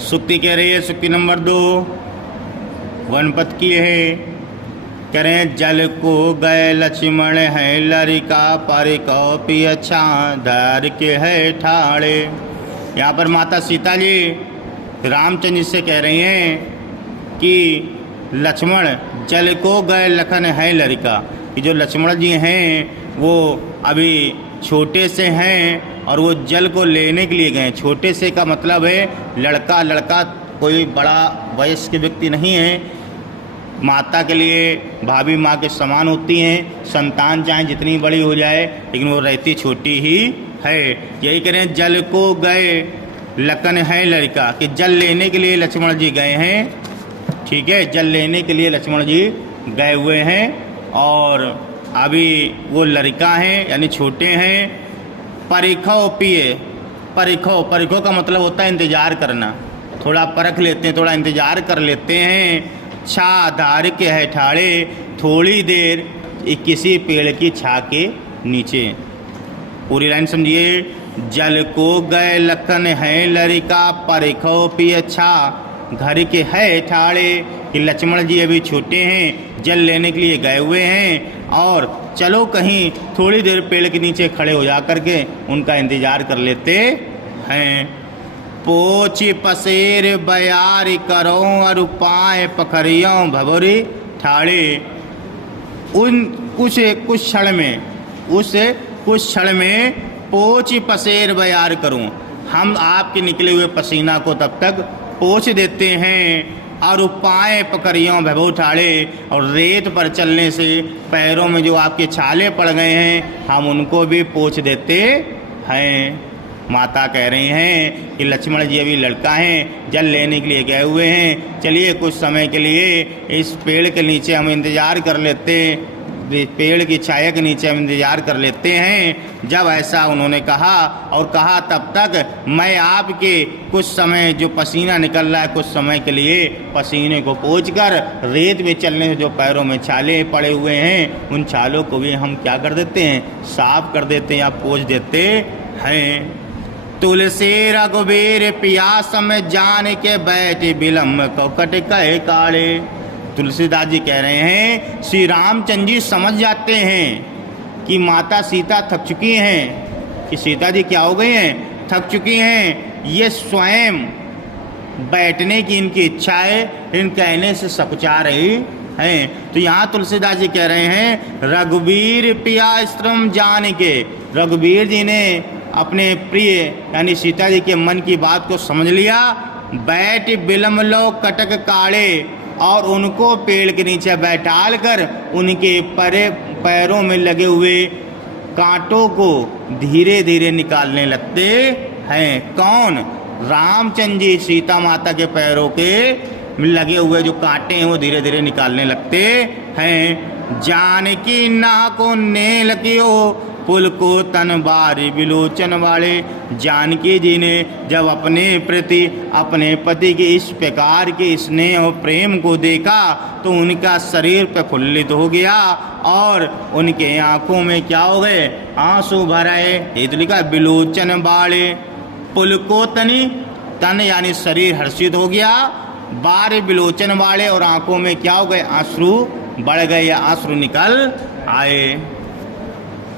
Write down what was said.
सुक्ति कह रही है, सुक्ति नंबर 2 वनपद की है। कह रहे हैं जल को गए लक्ष्मण है लरिका पर कौपी अच्छा धर के है ठाड़े। यहाँ पर माता सीता जी रामचंद्र जी से कह रही हैं कि लक्ष्मण जल को गए लखन है लरिका, कि जो लक्ष्मण जी हैं वो अभी छोटे से हैं और वो जल को लेने के लिए गए। छोटे से का मतलब है लड़का, लड़का कोई बड़ा वयस्क व्यक्ति नहीं है। माता के लिए भाभी माँ के समान होती हैं। संतान चाहे जितनी बड़ी हो जाए लेकिन वो रहती छोटी ही है। यही कह रहे हैं जल को गए लखन है लड़का, कि जल लेने के लिए लक्ष्मण जी गए हैं। ठीक है, जल लेने के लिए लक्ष्मण जी गए हुए हैं और अभी वो लड़का हैं यानी छोटे हैं। परिखो पिए, परिखो, परिखो का मतलब होता है इंतज़ार करना। थोड़ा परख लेते हैं, थोड़ा इंतज़ार कर लेते हैं। छा धार के है ठाड़े, थोड़ी देर किसी पेड़ की छा के नीचे। पूरी लाइन समझिए। जल को गए लखन है लरिका परिखो पिए छा, घर के है ठाड़े, कि लक्ष्मण जी अभी छोटे हैं, जल लेने के लिए गए हुए हैं और चलो कहीं थोड़ी देर पेड़ के नीचे खड़े हो जा करके उनका इंतज़ार कर लेते हैं। पोची पसेर बयारी करो और पाए पखरियों भभोरी ठाड़े। उन कुछ क्षण में, उस कुछ क्षण में पोची पसेर बयार करूं, हम आपके निकले हुए पसीना को तब तक पोंछ देते हैं। और पाए पकड़ियों भभो ठाड़े, और रेत पर चलने से पैरों में जो आपके छाले पड़ गए हैं हम उनको भी पोंछ देते हैं। माता कह रही हैं कि लक्ष्मण जी अभी लड़का हैं, जल लेने के लिए गए हुए हैं, चलिए कुछ समय के लिए इस पेड़ के नीचे हम इंतज़ार कर लेते, पेड़ की छाया के नीचे हम इंतज़ार कर लेते हैं। जब ऐसा उन्होंने कहा और कहा तब तक मैं आपके कुछ समय जो पसीना निकल रहा है कुछ समय के लिए पसीने को पोंछकर रेत में चलने से जो पैरों में छाले पड़े हुए हैं उन छालों को भी हम क्या कर देते हैं, साफ कर देते हैं या पोंछ देते हैं। तुलसी रघुबीर पियास में जान के बैठे बिलम्ब को कट कहे काले। तुलसीदास जी कह रहे हैं श्री रामचंद्र जी समझ जाते हैं कि माता सीता थक चुकी हैं, कि सीता जी क्या हो गई हैं, थक चुकी हैं। ये स्वयं बैठने की इनकी इच्छा है, इन कहने से सकुचा रही हैं। तो यहाँ तुलसीदास जी कह रहे हैं रघुबीर पिया श्रम जान के, रघुबीर जी ने अपने प्रिय यानी सीता जी के मन की बात को समझ लिया। बैठ बिलम लो कटक काड़े, और उनको पेड़ के नीचे बैठाल कर उनके पैरों में लगे हुए कांटों को धीरे धीरे निकालने लगते हैं। कौन? रामचंद्र जी सीता माता के पैरों के लगे हुए जो कांटे हैं वो धीरे धीरे निकालने लगते हैं। जानकी नाको नेल कियो पुल को तन बारी बिलोचन वाले। जानकी जी ने जब अपने प्रति अपने पति के इस प्रकार के स्नेह और प्रेम को देखा तो उनका शरीर प्रफुल्लित हो गया और उनके आंखों में क्या हो गए, आंसू भर आए। ये तो लिखा बिलोचन वाले। पुल को तनी, तन यानी शरीर हर्षित हो गया, बार बिलोचन वाले, और आंखों में क्या हो गए, आंसू बढ़ गए या आंसू निकल आए।